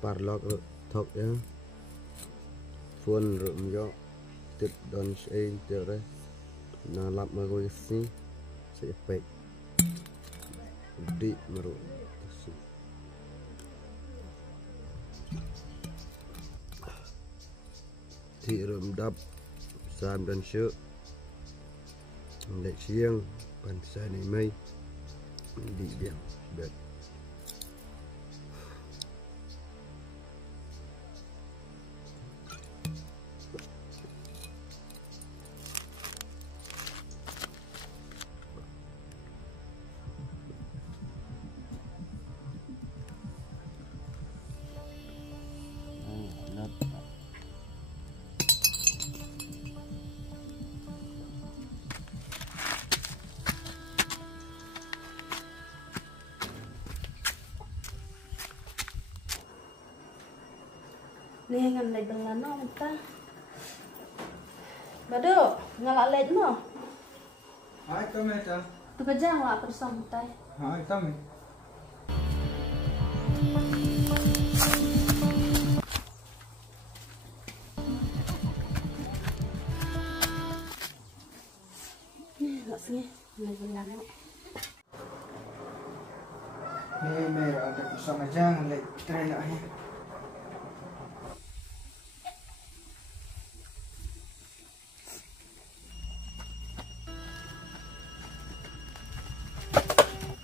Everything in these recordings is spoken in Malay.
Parlok thok ya, phun rượm gió, tiếp đón xe tiêu đấy, nó lắp mà coi xí, sẽ phải đi mà rồi, thì rượm đập, sam đan sữa, để chiêng, bàn xe này mây, đi biển, đẹp. Nih ngan lej belan no menta. Bado ngalak lej no. Hai kami ta. Tu kejang lah persam tai. Hai kami. Nih nggak sih lej belan no. Nih ada bersama jang lek try lah ya.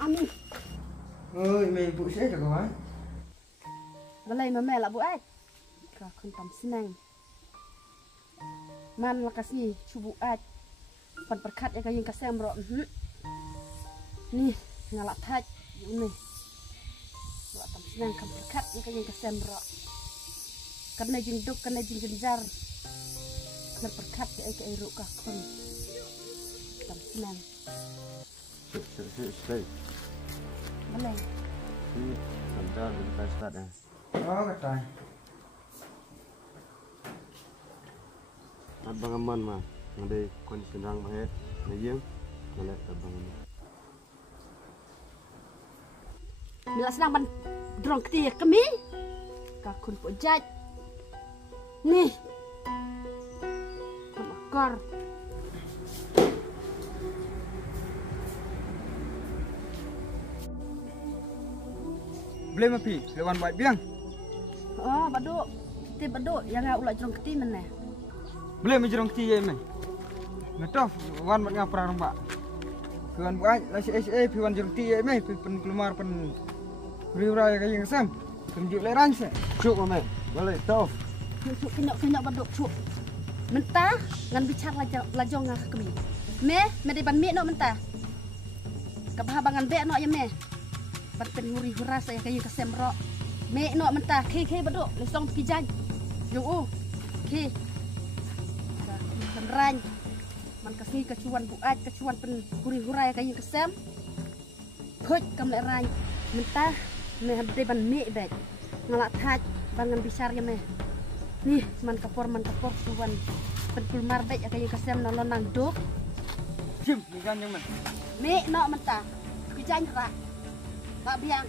Ami. Ơi mày vụ sẽ được không? Balai mama lah buat. Kau kentam senang. Man lakasi cubu at. Pan perkat ya kayang kasem ro. Nih ngalak taj ini. Buat tam senang kan perkat ya kayang kasem ro. Karena jinduk karena jinggenjar. Kan perkat ya kayang ro kah kon. Tam senang. Đây. Balai. Ini sampai kita start ya. Oh kata. Abang aman mah, ada kondisi rang mahet, najem, melihat abang aman. Bila senang ban drong ketia kami, kakun pojat. Nih, kamakar. Boleh mapi, lewan buat biang. Oh, baduk. Ti baduk yang ngau ulat drong ketia mana? Boleh menjerong ti mai. Natof wan buat ngapra rambak. Kuan buat la SA piwan jerong ti mai pen keluar pen riura ya kayang sam. Tunjuk le ranse. Cuk mah, boleh tof. Cuk kenyok baduk cuk. Mentah ngan bicara lajong ngah kami. Me di ban mi no mentah. Kebahabangan be no ya me. Ban pen huri hura saya kayang kasem ro. Me no mentah ke baduk lesong pijan. Yo ke. Rany man kasi kecuan buat kecuan pen huri-hurai kayang kesem hoj kam le rany mentah me hade ban mi bet ngalak taj bangan bisar ya me nih man kapor cuan pen pulmar bet kayang kesem nolong nang do Jim nikan yang man. mi no mentah pijan ra bak biang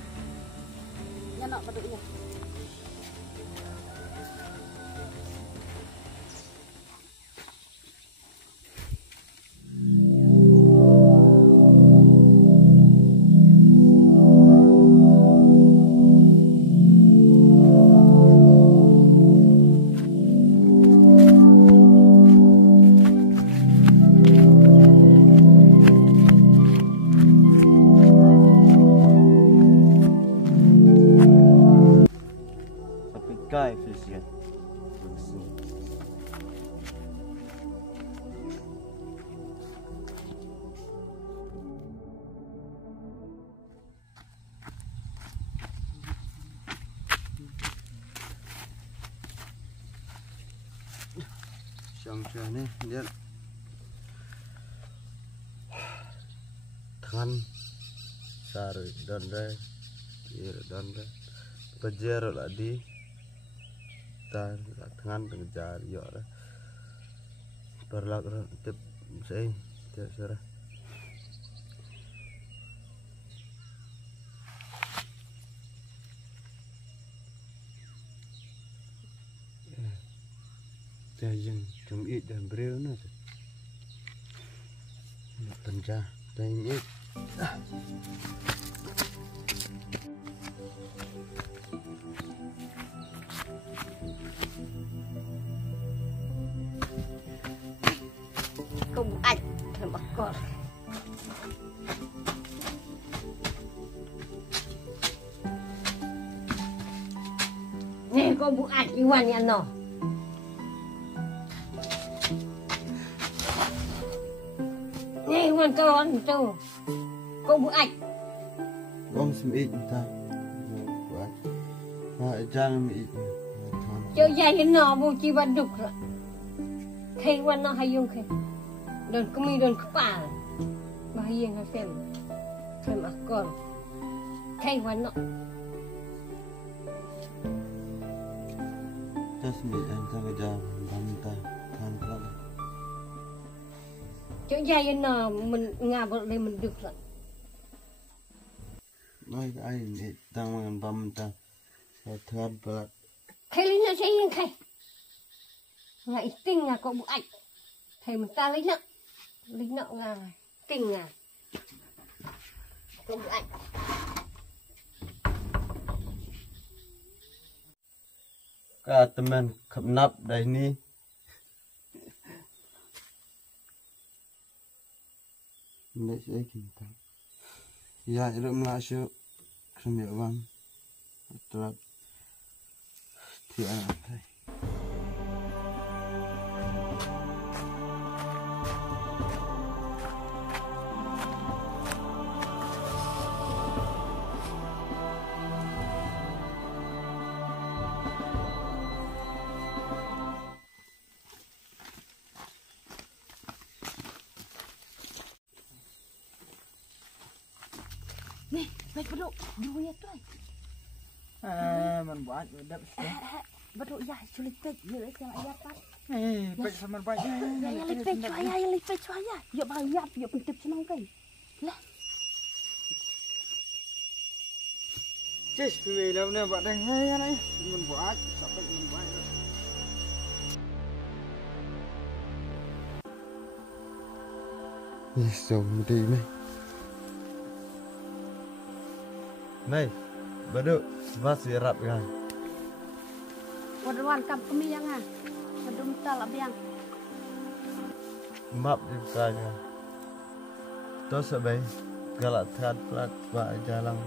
ya no baduknya. Kai fisian. Trong trời này điện than sar dan re kir dan re kejar lah di tan than kejar yo re perlak re tip sei tidak sara yang trong ít dan breu nữa tuần tra đây ít Không anh thằng bắt con. Nè con bu ạch iwan ya no. Nè iwan to. Con bu ạch. bom sim ít ta và trang ít Chơi dài no bu chi ban đục rồi. Khay wan no hayung khay. Don kami don kepal. Bahayang hafem. Fem akor. Khay wan no. just me and ta kerja banta than pelak Chơi dài no mình ngà bật lên mình đục rồi. nói cái ai ít tăng dengan banta than pelak Khay linh nó sẽ yên khay. Ngà ít tinh ngà con bu ạch. Thầy mình ta lấy nợ ngà tinh ngà. Con bu ạch. các teman kemnap dah ini ini saya kita ya itu melasuk sembilan telah tiada apa Nih, baik beduk. Dulunya tuh. Man buat udah sih. Beduk ya, sulit pek. Yuk, saya ayat pak. Pek sama baik. Ya, lipet cuaya, lipet cuaya. Yuk bayar, yuk pentip senang kan. Lah. Cis, pilih lah ni buat deng. Hey, ni man buat sampai man buat. Yes, mesti ni. Này, baduk, masih rap kan? Waduan kam kami yang ah. Bedum tal abiang. Map di sana. Terus sebaik galak terat pelat buat jalan.